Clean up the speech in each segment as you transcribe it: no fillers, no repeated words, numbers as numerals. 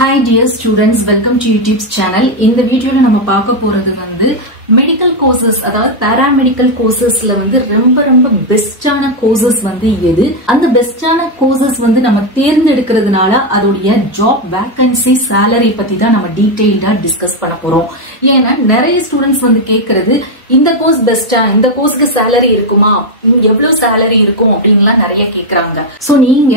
Hi dear students, welcome to YouTube's channel. In the video la nama paaka poradhu vandu medical courses அதாவது paramedical coursesல வந்து ரொம்ப பெஸ்டான courses வந்து எது அந்த பெஸ்டான courses வந்து நம்ம தேர்ந்தெடுக்கிறதுனால அதோட ஜாப் வேகன்சி salary பத்தி தான் நம்ம டீடைலா டிஸ்கஸ் பண்ண போறோம். ஏன்னா நிறைய ஸ்டூடண்ட்ஸ் வந்து கேக்குறது இந்த கோர்ஸ் பெஸ்டா, இந்த கோர்ஸ்க்கு salary இருக்குமா, எவ்வளவு salary இருக்கும் அப்படின்லாம் நிறைய கேக்குறாங்க. சோ நீங்க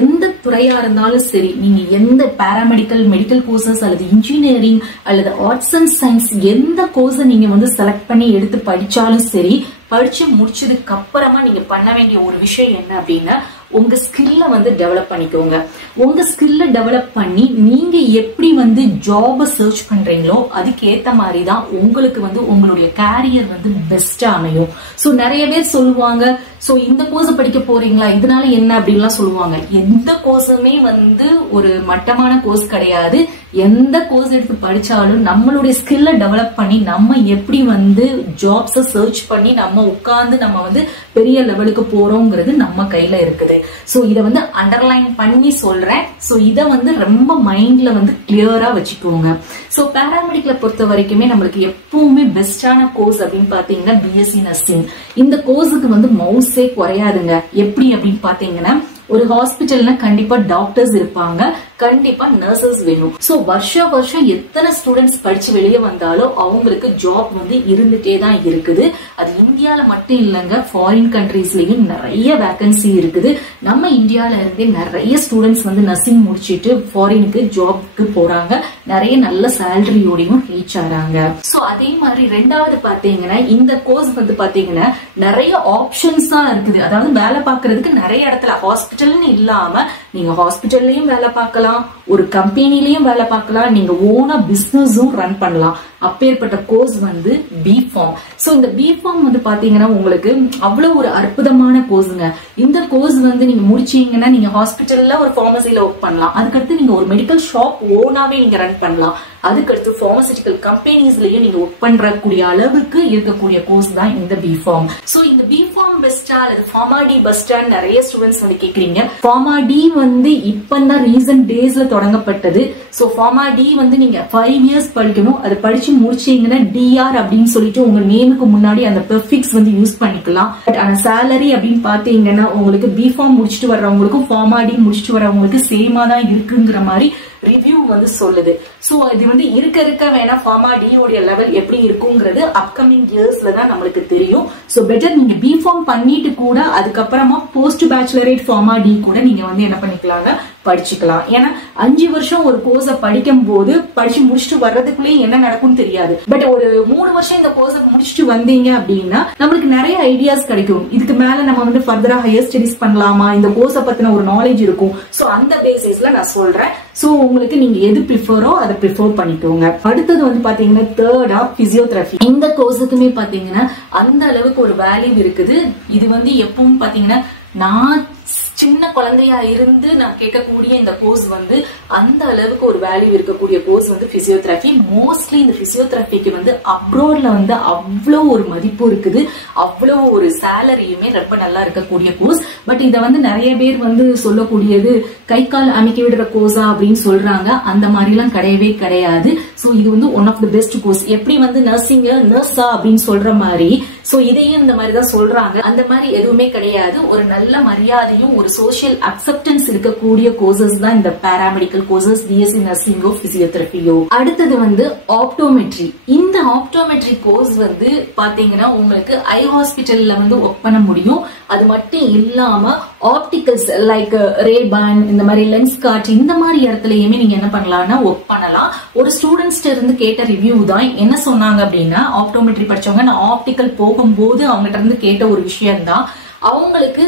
எந்த துறையா இருந்தாலும் சரி, நீங்க எந்த paramedical மெடிக்கல் கோர்சஸ் அல்லது இன்ஜினியரிங் அல்லது ஆர்ட்ஸ் அண்ட் சயின்ஸ் எந்த கோர்ஸ் நீங்க வந்து செலக்ட் பண்ணி எடுத்து படிச்சாலும் சரி, படிச்சு முடிச்சதுக்கு அப்புறமா நீங்க பண்ண வேண்டிய ஒரு விஷயம் என்ன அப்படின்னா உங்க ஸ்கில்ல வந்து டெவலப் பண்ணிக்கோங்க. உங்க ஸ்கில்ல டெவலப் பண்ணி நீங்க எப்படி வந்து ஜாப சர்ச் பண்றீங்களோ அதுக்கு ஏத்த மாதிரி தான் உங்களுக்கு வந்து உங்களுடைய கேரியர் வந்து பெஸ்டா அமையும். சோ நிறைய பேர் சொல்லுவாங்க, சோ இந்த கோர்ஸ் படிக்க போறீங்களா, இதனால என்ன அப்படின்லாம் சொல்லுவாங்க. எந்த கோர்ஸுமே வந்து ஒரு மட்டமான கோர்ஸ் கிடையாது. எந்த கோர்ஸ் எடுத்து படிச்சாலும் நம்மளுடைய ஸ்கில்ல டெவலப் பண்ணி நம்ம எப்படி வந்து ஜாப்ஸ சர்ச் பண்ணி நம்ம உட்கார்ந்து நம்ம வந்து பெரிய லெவலுக்கு போறோங்கிறது நம்ம கையில இருக்குது. சோ இத வந்து அண்டர்லைன் பண்ணி சொல்றேன். சோ இத வந்து ரொம்ப மைண்ட்ல வந்து கிளியரா வச்சுக்கோங்க. சோ பாராமெடிக்கலை பொறுத்த வரைக்குமே நம்மளுக்கு எப்பவுமே பெஸ்டான கோர்ஸ் அப்படின்னு பாத்தீங்கன்னா பிஎஸ்சி நர்சிங். இந்த கோர்ஸுக்கு வந்து மவுஸே குறையாதுங்க. எப்படி அப்படின்னு பாத்தீங்கன்னா ஒரு ஹாஸ்பிட்டல்னா கண்டிப்பா டாக்டர்ஸ் இருப்பாங்க, கண்டிப்பா நர்சஸ் வேணும். சோ வருஷம் எத்தனை ஸ்டூடெண்ட்ஸ் படிச்சு வெளியே வந்தாலும் அவங்களுக்கு ஜாப் வந்து இருந்துட்டே தான் இருக்குது. அது இந்தியால மட்டும் இல்லங்க, ஃபாரின் கண்ட்ரீஸ்லயும் நிறைய வேகன்சி இருக்குது. நம்ம இந்தியால இருந்தே நிறைய ஸ்டூடெண்ட்ஸ் வந்து நர்சிங் முடிச்சிட்டு ஃபாரினுக்கு ஜாப்க்கு போறாங்க, நிறைய நல்ல சேலரியோடையும் ரீச் ஆறாங்க. சோ அதே மாதிரி ரெண்டாவது பாத்தீங்கன்னா இந்த கோர்ஸ் வந்து பாத்தீங்கன்னா நிறைய ஆப்ஷன்ஸ் தான் இருக்குது. அதாவது வேலை பாக்குறதுக்கு நிறைய இடத்துல ஹாஸ்பிட்டல்னு இல்லாம நீங்க ஹாஸ்பிட்டல்லயும் வேலை பார்க்கலாம், ஒரு கம்பெனிலயும் வேலை பார்க்கலாம், நீங்க ஓனா பிசினஸும் ரன் பண்ணலாம். அப்பேற்பட்ட கோர்ஸ் வந்து பிஃபார்ம். சோ இந்த பிஃபார்ம் வந்து பாத்தீங்கன்னா உங்களுக்கு அவ்வளவு ஒரு அற்புதமான கோர்ஸுங்க. இந்த கோர்ஸ் வந்து நீங்க முடிச்சீங்கன்னா நீங்க ஹாஸ்பிட்டல்ல ஒரு பார்மசில ஒர்க் பண்ணலாம், அதுக்கடுத்து நீங்க ஒரு மெடிக்கல் ஷாப் ஓனாவே நீங்க ரன் பண்ணலாம், அதுக்கடுத்து பார்மசிட்டிக்கல் கம்பெனிஸ்லயும் நீங்க ஒர்க் பண்றக்கூடிய அளவுக்கு இருக்கக்கூடிய கோர்ஸ் தான் இந்த பிஃபார்ம். சோ இந்த பிஃபார்ம் பெஸ்டா அல்லது ஃபார்மா டி பெஸ்டா நிறைய ஸ்டூடெண்ட்ஸ் வந்து கேக்குறீங்க. ஃபார்மா டி வந்து இப்பதான் ரீசன்ட் டேஸ்ல தொடங்கப்பட்டது. சோ ஃபார்மா டி வந்து நீங்க 5 years படிக்கணும். அது படிச்சு முடிச்சீங்கன்னா டிஆர் அப்படின்னு சொல்லிட்டு உங்க நேமுக்கு முன்னாடி அந்த பெர்ஃபிக்ஸ் வந்து யூஸ் பண்ணிக்கலாம். பட் ஆனா சேலரி அப்படின்னு பாத்தீங்கன்னா உங்களுக்கு பிஃபார்ம் முடிச்சுட்டு வர்றவங்களுக்கும் ஃபார்மா டி முடிச்சுட்டு வர்றவங்களுக்கு சேமா தான் இருக்குங்கிற மாதிரி ரிவ்யூ வந்து சொல்லுது. சோ இது வந்து இருக்க வேணா ஃபார்மா டி உடைய லெவல் எப்படி இருக்குங்கிறது அப்கமிங் இயர்ஸ்ல தான் நம்மளுக்கு தெரியும். சோ பெட்டர் நீங்க பிஃபார்ம் பண்ணிட்டு கூட அதுக்கப்புறமா போஸ்ட் பேச்சுலரேட் ஃபார்மா டி கூட நீங்க வந்து என்ன பண்ணிக்கலாங்க, படிச்சுக்கலாம். ஏன்னா 5 வருஷம் ஒரு கோர்ஸ படிக்கும் போது படிச்சு முடிச்சுட்டு வர்றதுக்குள்ளே என்ன நடக்கும்னு தெரியாது. பட் ஒரு 3 வருஷம் இந்த கோர்ஸ முடிச்சுட்டு வந்தீங்க அப்படின்னா நம்மளுக்கு நிறைய ஐடியாஸ் கிடைக்கும். இதுக்கு மேல நம்ம வந்து ஃபர்தரா ஹையர் ஸ்டடிஸ் பண்ணலாமா, இந்த கோர்ஸ பத்தின ஒரு நாலேஜ் இருக்கும். சோ அந்த பேசிஸ்ல நான் சொல்றேன். சோ உங்களுக்கு நீங்க எது ப்ரிஃபரோ அதை ப்ரிஃபர் பண்ணிக்கோங்க. அடுத்தது வந்து பாத்தீங்கன்னா தேர்டா பிசியோதெரபி. இந்த கோர்ஸுக்குமே பாத்தீங்கன்னா அந்த அளவுக்கு ஒரு வேல்யூ இருக்குது. இது வந்து எப்பவும் பாத்தீங்கன்னா நான் சின்ன குழந்தையா இருந்து நான் கேட்கக்கூடிய இந்த கோர்ஸ் வந்து அந்த அளவுக்கு ஒரு வேல்யூ இருக்கக்கூடிய கோர்ஸ் வந்து பிசியோதெரபி. மோஸ்ட்லி இந்த பிசியோதெரபிக்கு வந்து அப்ராட்ல வந்து அவ்வளவு ஒரு மதிப்பு இருக்குது, அவ்வளவு ஒரு சேலரியுமே ரொம்ப நல்லா இருக்கக்கூடிய கோர்ஸ். பட் இத வந்து நிறைய பேர் வந்து சொல்லக்கூடியது கை கால் அமைக்க விடுற கோர்ஸா அப்படின்னு சொல்றாங்க. அந்த மாதிரி எல்லாம் கிடையவே கிடையாது. சோ இது வந்து one of the best course. எப்படி வந்து நர்சிங் நர்ஸா அப்படின்னு சொல்ற மாதிரி சோ இதையும் இந்த மாதிரி தான் சொல்றாங்க. அந்த மாதிரி எதுவுமே கிடையாது. ஒரு நல்ல மரியாதையும் ஒரு சோசியல் அக்செப்டன்ஸ் இருக்கக்கூடிய கோர்சஸ் தான் இந்த பாராமெடிக்கல் கோர்சஸ், பிஎஸ்சி நர்சிங்கோ பிசியோதெரபியோ. அடுத்தது வந்து ஆப்டோமெட்ரி. இந்த ஆப்டோமெட்ரி கோர்ஸ் வந்து பாத்தீங்கன்னா உங்களுக்கு ஐ ஹாஸ்பிட்டல்ல வந்து ஒர்க் பண்ண முடியும். அது மட்டும் இல்லாம ஆப்டிகல்ஸ் லைக் ரேபான், இந்த மாதிரி லென்ஸ் கார்ட், இந்த மாதிரி இடத்துலயுமே நீங்க என்ன பண்ணலாம்னா ஒர்க் பண்ணலாம். ஒரு ஸ்டூடெண்ட்ஸ் இருந்து கேட்ட ரிவ்யூ தான் என்ன சொன்னாங்க அப்படின்னா, ஆப்டோமெட்ரி படிச்சவங்க நான் ஆப்டிக்கல் போகும்போது அவங்ககிட்ட இருந்து கேட்ட ஒரு விஷயம் தான், அவங்களுக்கு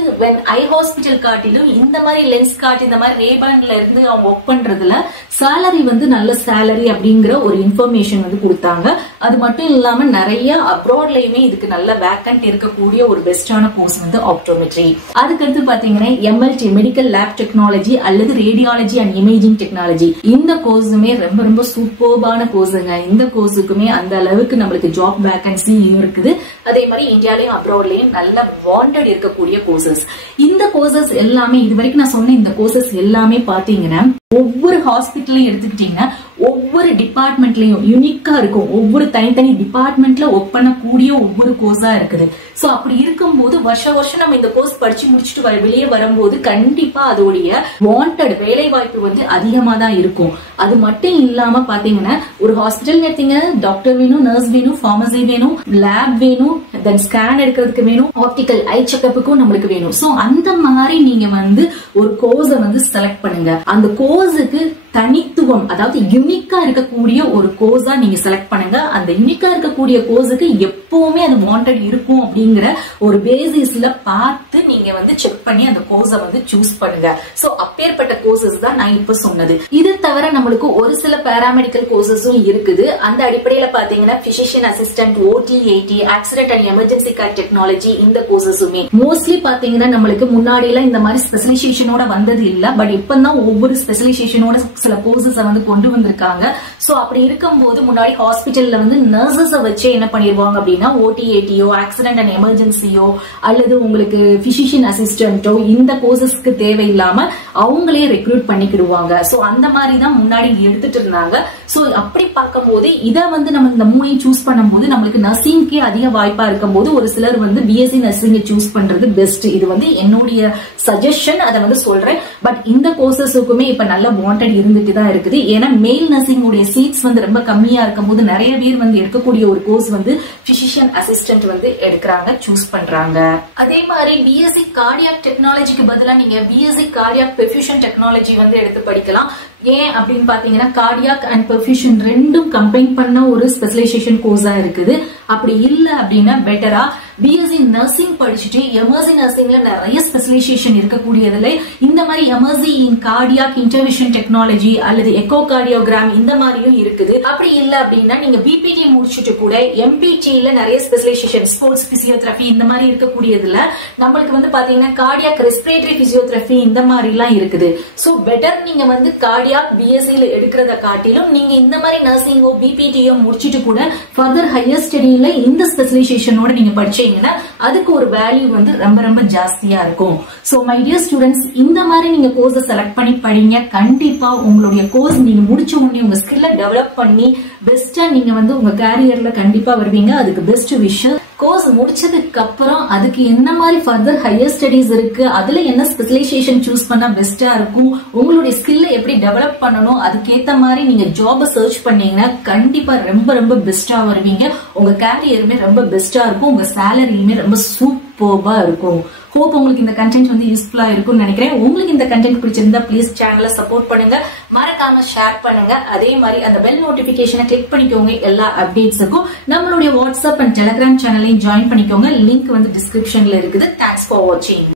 ஐ ஹாஸ்பிட்டல் காட்டிலும் இந்த மாதிரி லென்ஸ் கார்ட், இந்த மாதிரி ரேபான்ல இருந்து அவங்க ஒர்க் பண்றதுல சேலரி வந்து நல்ல சேலரி அப்படிங்கிற ஒரு இன்ஃபர்மேஷன் வந்து கொடுத்தாங்க. அது மட்டும் இல்லாம நிறைய அப்ராட்லயுமே இதுக்கு நல்ல வேக்கன்ட் இருக்கக்கூடிய ஒரு பெஸ்டான கோர்ஸ் வந்து ஆப்டோமெட்ரி. அதுக்கடுத்து பாத்தீங்கன்னா எம்எல்டி மெடிக்கல் லேப் டெக்னாலஜி அல்லது ரேடியாலஜி அண்ட் இமேஜிங் டெக்னாலஜி. இந்த கோர்ஸுமே ரொம்ப சூப்பர்பான கோர்ஸுங்க. இந்த கோர்ஸுக்குமே அந்த அளவுக்கு நம்மளுக்கு ஜாப் வேகன்சி இருக்குது. அதே மாதிரி இந்தியாலயும் அப்ராட்லயும் நல்ல வாண்டட் இருக்கக்கூடிய கோர்சஸ். இந்த கோர்சஸ் எல்லாமே இது வரைக்கும் நான் சொன்ன இந்த கோர்சஸ் எல்லாமே பாத்தீங்கன்னா ஒவ்வொரு ஹாஸ்பிட்டலையும் எடுத்துக்கிட்டீங்கன்னா ஒவ்வொரு டிபார்ட்மெண்ட்லயும் யூனிக்கா இருக்கும். ஒவ்வொரு தனித்தனி டிபார்ட்மெண்ட்ல ஒர்க் பண்ணக்கூடிய ஒவ்வொரு கோர்ஸா இருக்குது. சோ அப்படி இருக்கும்போது வருஷம் நம்ம இந்த கோர்ஸ் படிச்சு முடிச்சுட்டு வெளியே வரும்போது கண்டிப்பா அதோடைய வாண்டட் வேலை வாய்ப்பு வந்து அதிகமா தான் இருக்கும். அது மட்டும் இல்லாம பாத்தீங்கன்னா ஒரு ஹாஸ்பிட்டல் எடுத்தீங்க, டாக்டர் வேணும், நர்ஸ் வேணும், பார்மசி வேணும், லேப் வேணும், தென் ஸ்கேன் எடுக்கிறதுக்கு வேணும், ஆப்டிக்கல் ஐ செக்கப்புக்கும் நம்மளுக்கு வேணும். சோ அந்த மாதிரி நீங்க வந்து ஒரு கோர்ஸ வந்து செலக்ட் பண்ணுங்க. அந்த கோர்ஸுக்கு தனித்துவம், அதாவது யூனிக்கா இருக்கக்கூடிய ஒரு கோர்ஸா நீங்க செலக்ட் பண்ணுங்க. அந்த யூனிக்கா இருக்கக்கூடிய கோர்ஸுக்கு எப்பவுமே அது வாண்டட் இருக்கும் அப்படிங்கிற ஒரு பேசிஸ்ல பார்த்து நீங்க வந்து செக் பண்ணி அந்த கோர்ஸ வந்து சூஸ் பண்ணுங்க. சோ அப்பேற்பட்ட கோர்சஸ் தான் நான் இப்ப சொன்னது. இது தவிர நம்மளுக்கு ஒரு சில பாராமெடிக்கல் கோர்சஸும் இருக்குது. அந்த அடிப்படையில பாத்தீங்கன்னா physician assistant, OT, AT, accident and emergency care technology, இந்த கோர்சஸுமே மோஸ்ட்லி பாத்தீங்கன்னா நம்மளுக்கு முன்னாடி எல்லாம் இந்த மாதிரி ஸ்பெஷலைசேஷனோட வந்தது இல்ல. பட் இப்பதான் ஒவ்வொரு ஸ்பெஷலைசேஷனோட சில கோர்சஸ் வந்து கொண்டு வந்திருக்காங்க. சோ அப்படி இருக்கும்போது முன்னாடி ஹாஸ்பிட்டல்ல வந்து நர்சஸ் வச்சு என்ன பண்ணிடுவாங்க அப்படின்னா ஓடி, ஏடியோ, ஆக்சிடென்ட் அண்ட் எமர்ஜென்சியோ அல்லது உங்களுக்கு பிசிஷியன் அசிஸ்டன்டோ இந்த கோர்சஸ்க்கு தேவையில்லாம அவங்களே ரெக்ரூட் பண்ணிக்கிடுவாங்க. சோ அந்த மாதிரி தான் முன்னாடி எடுத்துட்டு இருந்தாங்க. சோ அப்படி பார்க்கும்போது இதை வந்து நம்ம இந்த மூணையும் சூஸ் பண்ணும்போது நம்மளுக்கு நர்சிங்க்கே அதிக வாய்ப்பா இருக்கும் போது ஒரு சிலர் வந்து பிஎஸ்சி நர்சிங் சூஸ் பண்றது பெஸ்ட். இது வந்து என்னுடைய சஜஷன், அதை வந்து சொல்றேன். பட் இந்த கோர்சஸுக்குமே இப்ப நல்ல வாண்டட் இருந்துட்டு தான் இருக்குது. ஏன்னா மேல் நர்சிங் உடைய சீட்ஸ் வந்து ரொம்ப கம்மியா இருக்கும் போது நிறைய பேர் வந்து எடுக்கக்கூடிய ஒரு கோர்ஸ் வந்து பிசிஷியன் அசிஸ்டன்ட் வந்து எடுக்கிறாங்க, சூஸ் பண்றாங்க. அதே மாதிரி பிஎஸ்சி கார்டியாக் டெக்னாலஜிக்கு பதிலா நீங்க பிஎஸ்சி கார்டியாக் பெர்ஃபியூஷன் டெக்னாலஜி வந்து எடுத்து படிக்கலாம். ஏன் அப்படின்னு பாத்தீங்கன்னா கார்டியாக் அண்ட் பெர்ஃபியூஷன் ரெண்டும் கம்பைன் பண்ண ஒரு ஸ்பெஷலைசேஷன் கோர்ஸா இருக்குது. அப்படி இல்ல அப்படின்னா பெட்டரா பிஎஸ்சி நர்சிங் படிச்சுட்டு எமர்ஜி நர்சிங்ல நிறைய ஸ்பெஷலைசேஷன் இருக்கக்கூடியதுல இந்த மாதிரி எமர்ஜி இன் கார்டியாக் இன்டர்விஷன் டெக்னாலஜி அல்லது எக்கோ கார்டியோகிராம் இந்த மாதிரியும் இருக்குது. அப்படி இல்ல அப்படின்னா நீங்க பிபிடி முடிச்சுட்டு கூட எம்பிடில நிறைய ஸ்பெஷலைசேஷன் ஸ்போர்ட்ஸ் பிசியோதெரபி இந்த மாதிரி இருக்கக்கூடியதுல நம்மளுக்கு வந்து பாத்தீங்கன்னா கார்டியாக் ரெஸ்பிரேட்டரி பிசியோதெரபி இந்த மாதிரி எல்லாம் இருக்குது. சோ பெட்டர் நீங்க வந்து கார்டியாக் பிஎஸ்சில எடுக்கிறத காட்டிலும் நீங்க இந்த மாதிரி நர்சிங்கோ பிபிடியோ முடிச்சுட்டு கூட ஃபர்தர் ஹையர் ஸ்டடியில இந்த ஸ்பெஷலைசேஷனோட நீங்க படிச்சீங்கன்னா அதுக்கு ஒரு வேல்யூ வந்து ரொம்ப ஜாஸ்தியா இருக்கும். சோ மை டியர் ஸ்டூடெண்ட்ஸ், இந்த மாதிரி நீங்க கோர்ஸை செலக்ட் பண்ணி படிங்க. கண்டிப்பா உங்களுடைய கோர்ஸ் நீங்க முடிச்ச உடனே உங்க ஸ்கில்ல டெவலப் பண்ணி பெஸ்டா நீங்க வந்து உங்க கேரியர்ல கண்டிப்பா வருவீங்க. அதுக்கு பெஸ்ட் விஷயம் கோர்ஸ் முடிச்சதுக்கு அப்புறம் அதுக்கு என்ன மாதிரி ஃபர்தர் ஹையர் ஸ்டடிஸ் இருக்கு, அதுல என்ன ஸ்பெஷலைசேஷன் சூஸ் பண்ணா பெஸ்டா இருக்கும், உங்களுடைய ஸ்கில்ல எப்படி டெவலப் பண்ணணும், அதுக்கேத்த மாதிரி நீங்க ஜாப சர்ச் பண்ணீங்கன்னா கண்டிப்பா ரொம்ப பெஸ்டா வருவீங்க. உங்க கேரியருமே ரொம்ப பெஸ்டா இருக்கும். உங்க சேலரியுமே ரொம்ப சூப்பர்பா இருக்கும். ஹோப் உங்களுக்கு இந்த கண்டென்ட் வந்து யூஸ்ஃபுல்லா இருக்கும்னு நினைக்கிறேன். உங்களுக்கு இந்த கண்டென்ட் பிடிச்சிருந்தா ப்ளீஸ் சேனலை சப்போர்ட் பண்ணுங்க, மறக்காம ஷேர் பண்ணுங்க. அதே மாதிரி அந்த பெல் நோட்டிபிகேஷனை கிளிக் பண்ணிக்கோங்க. எல்லா அப்டேட்ஸுக்கும் நம்மளுடைய வாட்ஸ்அப் அண்ட் டெலிகிராம் சேனலையும் ஜாயின் பண்ணிக்கோங்க. லிங்க் வந்து டிஸ்கிரிப்ஷன்ல இருக்குது. தேங்க்ஸ் ஃபார் வாட்சிங்.